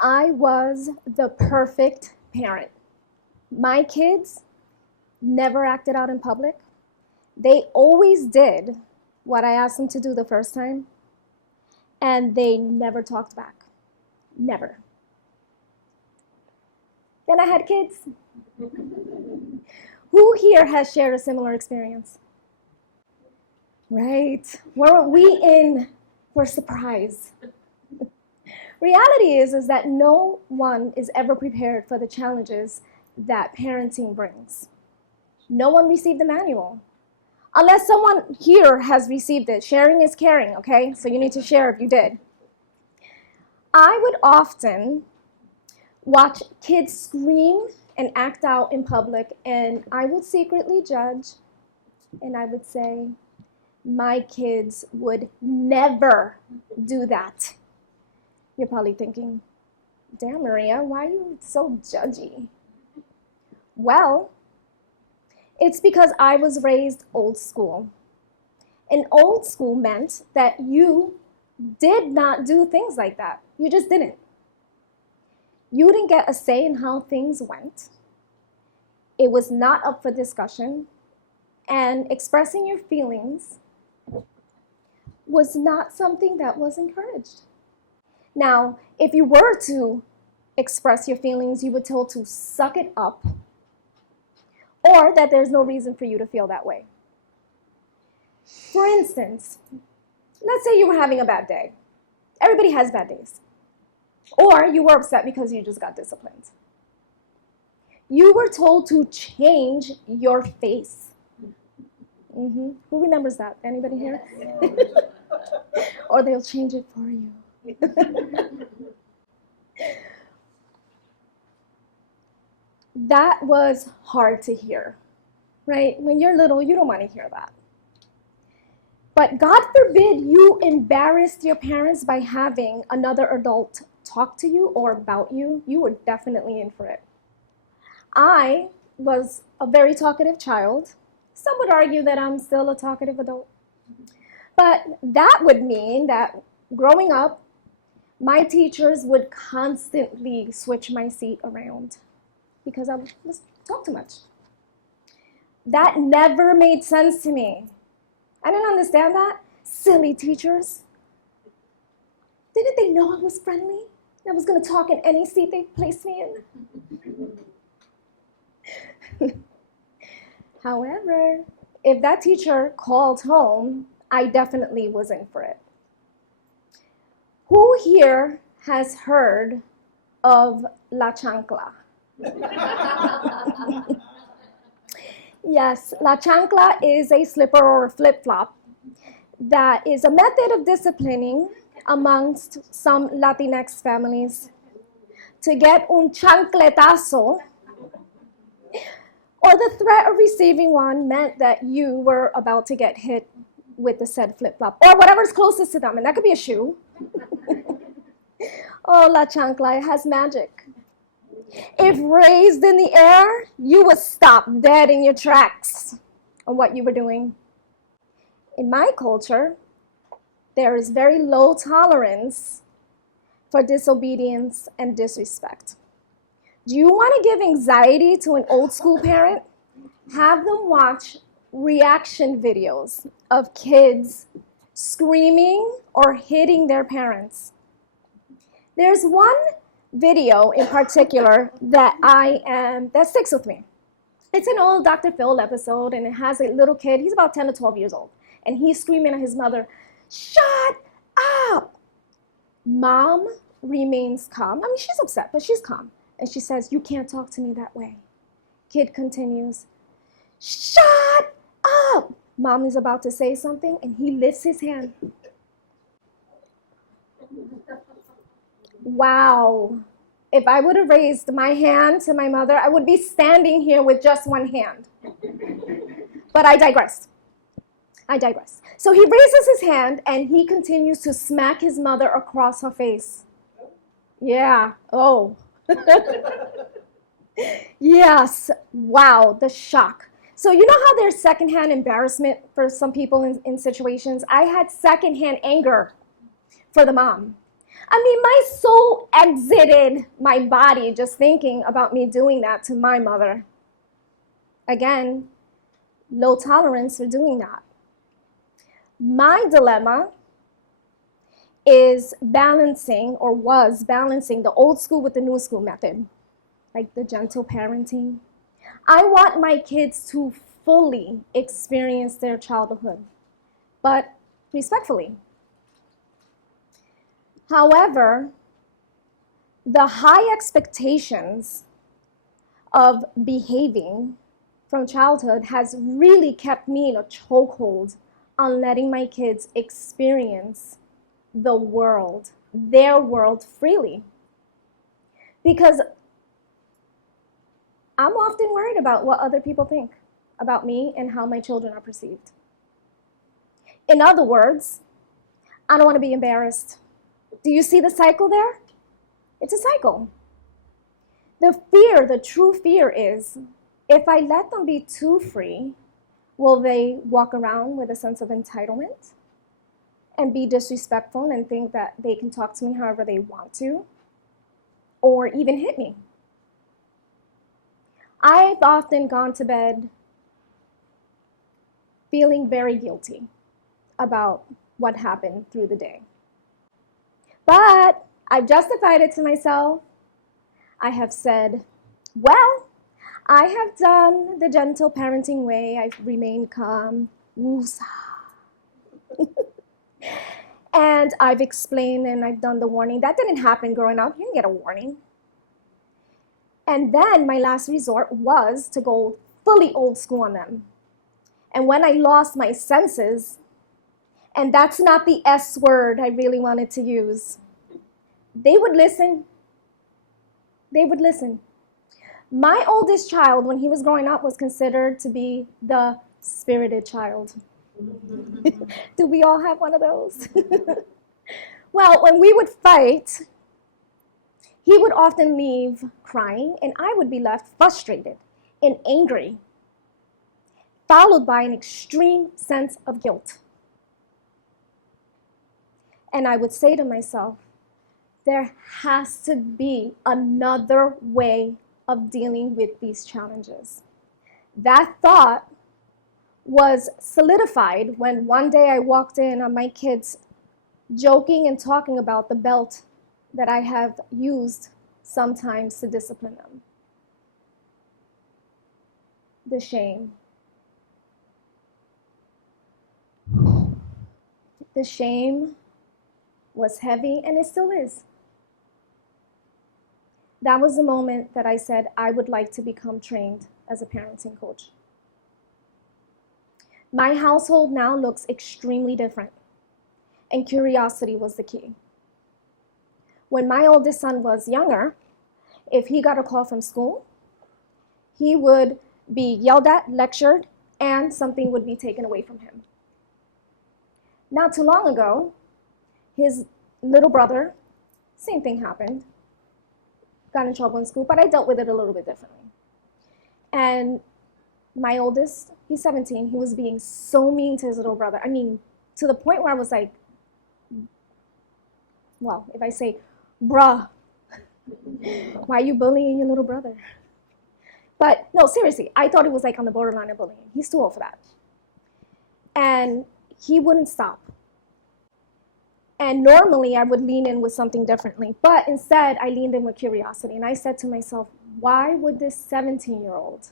I was the perfect parent. My kids never acted out in public. They always did what I asked them to do the first time, and they never talked back. Never. Then I had kids. Who here has shared a similar experience? Right. Weren't we in for surprise? Reality is that no one is ever prepared for the challenges that parenting brings. No one received the manual. Unless someone here has received it. Sharing is caring, okay? So you need to share if you did. I would often watch kids scream and act out in public, and I would secretly judge, and I would say, my kids would never do that. You're probably thinking, damn, Maria, why are you so judgy? Well, it's because I was raised old school. And old school meant that you did not do things like that. You just didn't. You didn't get a say in how things went. It was not up for discussion. And expressing your feelings was not something that was encouraged. Now, if you were to express your feelings, you were told to suck it up, or that there's no reason for you to feel that way. For instance, let's say you were having a bad day. Everybody has bad days. Or you were upset because you just got disciplined. You were told to change your face. Who remembers that? Anybody here? Or they'll change it for you. That was hard to hear, right? When you're little, you don't want to hear that. But God forbid you embarrassed your parents by having another adult talk to you or about you. You were definitely in for it. I was a very talkative child. Some would argue that I'm still a talkative adult. But that would mean that growing up, my teachers would constantly switch my seat around because I would just talk too much. That never made sense to me. I didn't understand that. Silly teachers. Didn't they know I was friendly? I was going to talk in any seat they placed me in. However, if that teacher called home, I definitely was in for it. Who here has heard of la chancla? Yes, la chancla is a slipper or a flip-flop that is a method of disciplining amongst some Latinx families to get un chancletazo, or the threat of receiving one meant that you were about to get hit with the said flip-flop, or whatever's closest to them, and that could be a shoe. Oh, la chancla, it has magic. If raised in the air, you would stop dead in your tracks on what you were doing. In my culture, there is very low tolerance for disobedience and disrespect. Do you want to give anxiety to an old school parent? Have them watch reaction videos of kids screaming or hitting their parents. There's one video in particular that sticks with me. It's an old Dr. Phil episode, and it has a little kid. He's about 10 to 12 years old, and he's screaming at his mother, "Shut up!" Mom remains calm. I mean, she's upset, but she's calm. And she says, "You can't talk to me that way." Kid continues, "Shut up!" Mom is about to say something, and he lifts his hand. Wow. If I would have raised my hand to my mother, I would be standing here with just one hand. But I digress. So he raises his hand, and he continues to smack his mother across her face. Yeah. Oh. Yes. Wow. The shock. So you know how there's secondhand embarrassment for some people in situations? I had secondhand anger for the mom. I mean, my soul exited my body just thinking about me doing that to my mother. Again, low tolerance for doing that. My dilemma is balancing, or was balancing, the old school with the new school method, like the gentle parenting. I want my kids to fully experience their childhood, but respectfully. However, the high expectations of behaving from childhood has really kept me in a chokehold on letting my kids experience the world, their world, freely. Because I'm often worried about what other people think about me and how my children are perceived. In other words, I don't want to be embarrassed. Do you see the cycle there? It's a cycle. The fear, the true fear is, if I let them be too free, will they walk around with a sense of entitlement and be disrespectful and think that they can talk to me however they want to, or even hit me? I've often gone to bed feeling very guilty about what happened through the day. But I've justified it to myself. I have said, well, I have done the gentle parenting way. I've remained calm, woosah. And I've explained and I've done the warning. That didn't happen growing up. You didn't get a warning. And then my last resort was to go fully old school on them. And when I lost my senses, and that's not the S word I really wanted to use, they would listen. They would listen. My oldest child, when he was growing up, was considered to be the spirited child. Do we all have one of those? Well, when we would fight, he would often leave crying, and I would be left frustrated and angry, followed by an extreme sense of guilt. And I would say to myself, there has to be another way of dealing with these challenges. That thought was solidified when one day I walked in on my kids joking and talking about the belt that I have used sometimes to discipline them. The shame. The shame was heavy, and it still is. That was the moment that I said I would like to become trained as a parenting coach. My household now looks extremely different, and curiosity was the key. When my oldest son was younger, if he got a call from school, he would be yelled at, lectured, and something would be taken away from him. Not too long ago, his little brother, same thing happened, got in trouble in school, but I dealt with it a little bit differently. And my oldest, he's 17, he was being so mean to his little brother. I mean, to the point where I was like, well, if I say, bruh, why are you bullying your little brother? But no, seriously, I thought it was like on the borderline of bullying. He's too old for that. And he wouldn't stop. And normally I would lean in with something differently, but instead I leaned in with curiosity. And I said to myself, why would this 17-year-old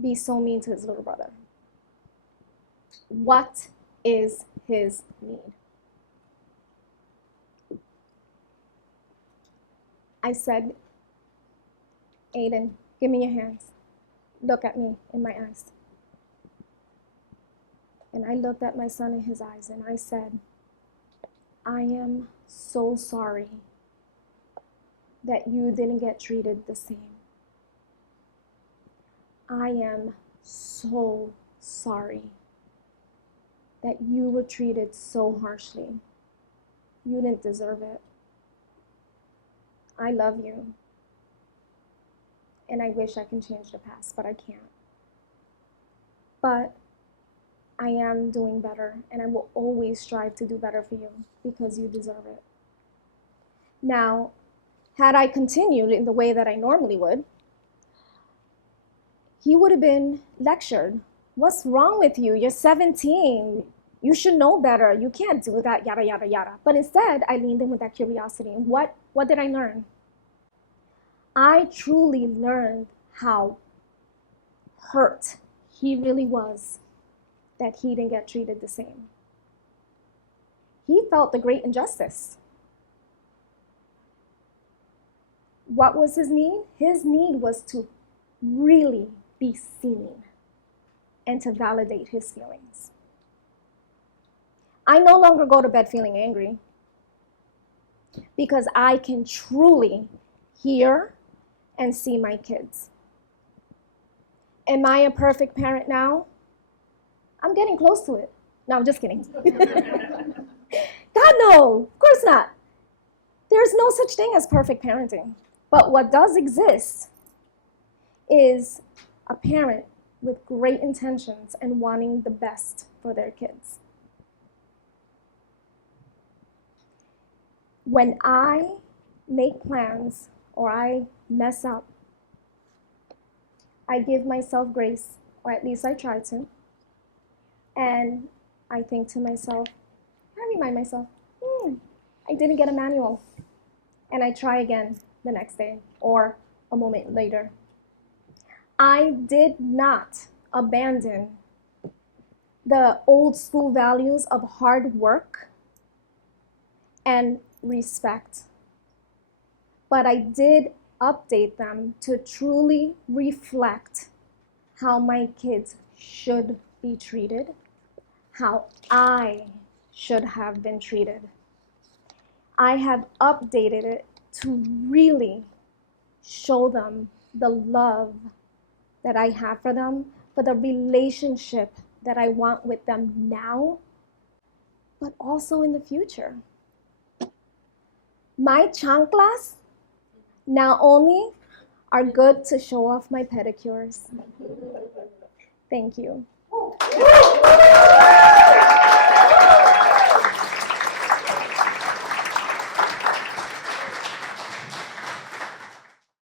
be so mean to his little brother? What is his need? I said, Aiden, give me your hands. Look at me in my eyes. And I looked at my son in his eyes and I said, I am so sorry that you didn't get treated the same. I am so sorry that you were treated so harshly. You didn't deserve it. I love you. And I wish I can change the past, but I can't. But I am doing better, and I will always strive to do better for you because you deserve it. Now, had I continued in the way that I normally would, he would have been lectured. What's wrong with you? You're 17. You should know better. You can't do that, yada, yada, yada. But instead, I leaned in with that curiosity. And what did I learn? I truly learned how hurt he really was that he didn't get treated the same. He felt the great injustice. What was his need? His need was to really be seen and to validate his feelings. I no longer go to bed feeling angry because I can truly hear and see my kids. Am I a perfect parent now? I'm getting close to it. No, I'm just kidding. God, no, of course not. There's no such thing as perfect parenting. But what does exist is a parent with great intentions and wanting the best for their kids. When I make plans or I mess up, I give myself grace, or at least I try to. And I think to myself, I remind myself, I didn't get a manual. And I try again the next day or a moment later. I did not abandon the old school values of hard work and respect, but I did update them to truly reflect how my kids should be treated, how I should have been treated. I have updated it to really show them the love that I have for them, for the relationship that I want with them now, but also in the future. My chanclas now only are good to show off my pedicures. Thank you.